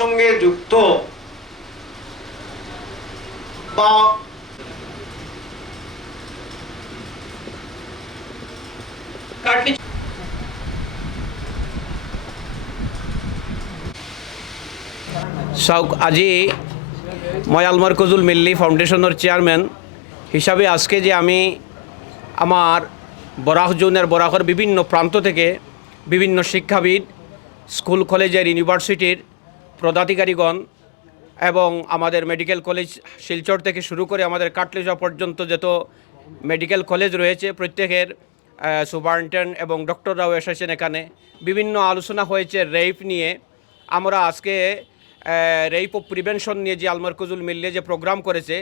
সঙ্গে যুক্ত বা আজি মই আলমারকুজুল মিল্লি ফাউন্ডেশনের চেয়ারম্যান হিসাবে আজকে যে আমি আমার বরাক জোনের বরাকের বিভিন্ন প্রান্ত থেকে বিভিন্ন শিক্ষাবিদ, স্কুল কলেজের, ইউনিভার্সিটির পদাধিকারীগণ এবং আমাদের মেডিকেল কলেজ শিলচর থেকে শুরু করে আমাদের কাটলিজা পর্যন্ত যত মেডিকেল কলেজ রয়েছে প্রত্যেকের সুপারিনটেন্ডেন্ট এবং ডক্টররাও এসেছেন। এখানে বিভিন্ন আলোচনা হয়েছে রেপ নিয়ে। আমরা আজকে রেপ ও প্রিভেনশন নিয়ে যে আলমারকুজুল মিল্লি যে প্রোগ্রাম করেছে,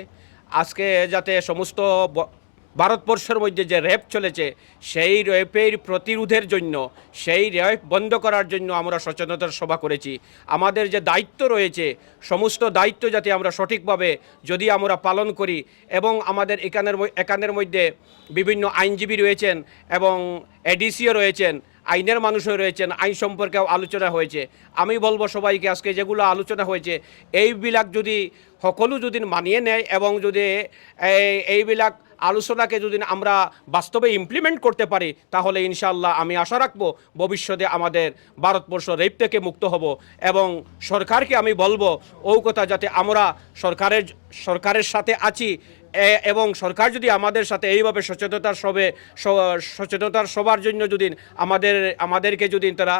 আজকে যাতে সমস্ত ভারতবর্ষের মধ্যে যে রেপ চলেছে সেই রেপের প্রতিরোধের জন্য, সেই রেপ বন্ধ করার জন্য আমরা সচেতনতার সভা করেছি। আমাদের যে দায়িত্ব রয়েছে, সমস্ত দায়িত্ব যাতে আমরা সঠিকভাবে যদি আমরা পালন করি এবং আমাদের এখানের মধ্যে বিভিন্ন আইনজীবী রয়েছেন এবং এডিসিও রয়েছেন, আইনের মানুষও রয়েছেন, আইন সম্পর্কেও আলোচনা হয়েছে। আমি বলবো সবাইকে আজকে যেগুলো আলোচনা হয়েছে এইবিলাক যদি সকলো যদি মানিয়ে নেয় এবং যদি এইবিলাক আলোচনাকে যদি আমরা বাস্তবে ইমপ্লিমেন্ট করতে পারি, তাহলে ইনশাআল্লাহ আমি আশা রাখবো ভবিষ্যতে আমাদের ভারতবর্ষ রেপ থেকে মুক্ত হব। এবং সরকারকে আমি বলবো ও কথা, যাতে আমরা সরকারের সাথে আছি এবং সরকার যদি আমাদের সাথে এইভাবে সচেতনতার সবার জন্য যদি আমাদেরকে যদি তারা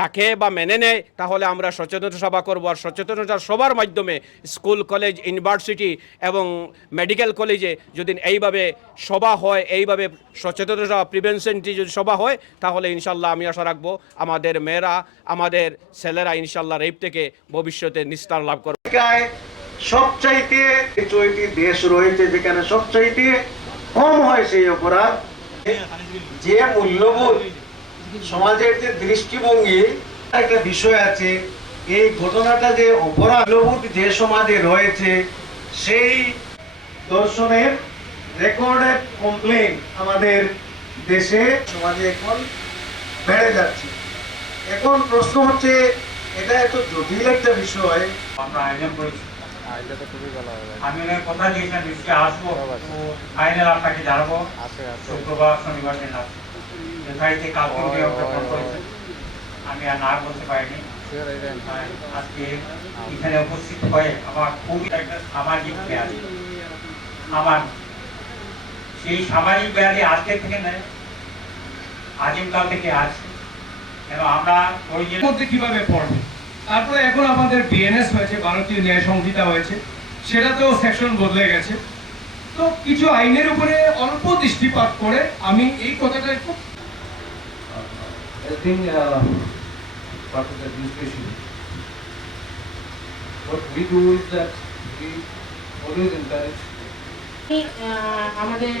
ডাকে বা মেনে নেয়, তাহলে আমরা সচেতনতা সভা করব। আর সচেতনতার সবার মাধ্যমে স্কুল, কলেজ, ইউনিভার্সিটি এবং মেডিকেল কলেজে যদি এইভাবে সভা হয়, এইভাবে সচেতনতা প্রিভেনশনটি যদি সভা হয়, তাহলে ইনশাল্লাহ আমি আশা রাখবো আমাদের মেয়েরা, আমাদের ছেলেরা ইনশাল্লাহ রেপ থেকে ভবিষ্যতে নিস্তার লাভ করবে। সবচাইতে ৬টি দেশ রয়েছে যেখানে সবচাইতে কম হয় সেই অপরাধ। যে মূল্যবোধ, সমাজের যে দৃষ্টিভঙ্গি, একটা বিষয় আছে। এই ঘটনাটা যে অপরাধ মূল্যবোধ যে সমাজে রয়েছে, সেই দর্শনের রেকর্ডেড কমপ্লেন আমাদের দেশে সমাজে এখন বেড়ে যাচ্ছে। এখন প্রশ্ন হচ্ছে, এটা এত জটিল একটা বিষয়। আমরা আয়োজন করেছি, আমি কথা দিয়েছিলাম নিশ্চয়ই আসবো, ফাইনাল আপনাকে জানাবো শুক্রবার শনিবার দিন আসবো। আমি আর না বলতে পারিনি। আজকে এখানে উপস্থিত হয়ে আমার খুব একটা সামাজিক ব্যাধি, আমার সেই সামাজিক ব্যাধি আজকে থেকে নেয়, আদিমকাল থেকে আছে। কেন আমরা মধ্যে কিভাবে পড়বে। তারপরে এখন আমাদের বিএনএস হয়েছে, ভারতীয় ন্যায় সংহিতা হয়েছে, সেটাতেও সেকশন বদলে গেছে। তো কিছু আইনের উপরে অল্প দৃষ্টিপাত করে আমি এই কথাটা একটু part of the administration. What we do is that we always encourage. আমাদের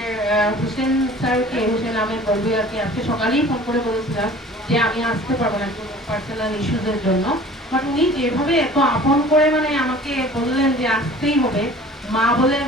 হোসেন স্যারকে, হোসেন আহমেদ বলবিয়াকে আজকে সকালেই ফোন করে বলেছিলাম যে আমি আসতে পারবো না পার্সোনাল ইস্যুজের জন্য, বাট উনি যেভাবে এত আপন করে মানে আমাকে বললেন যে আসতেই হবে, মা বলে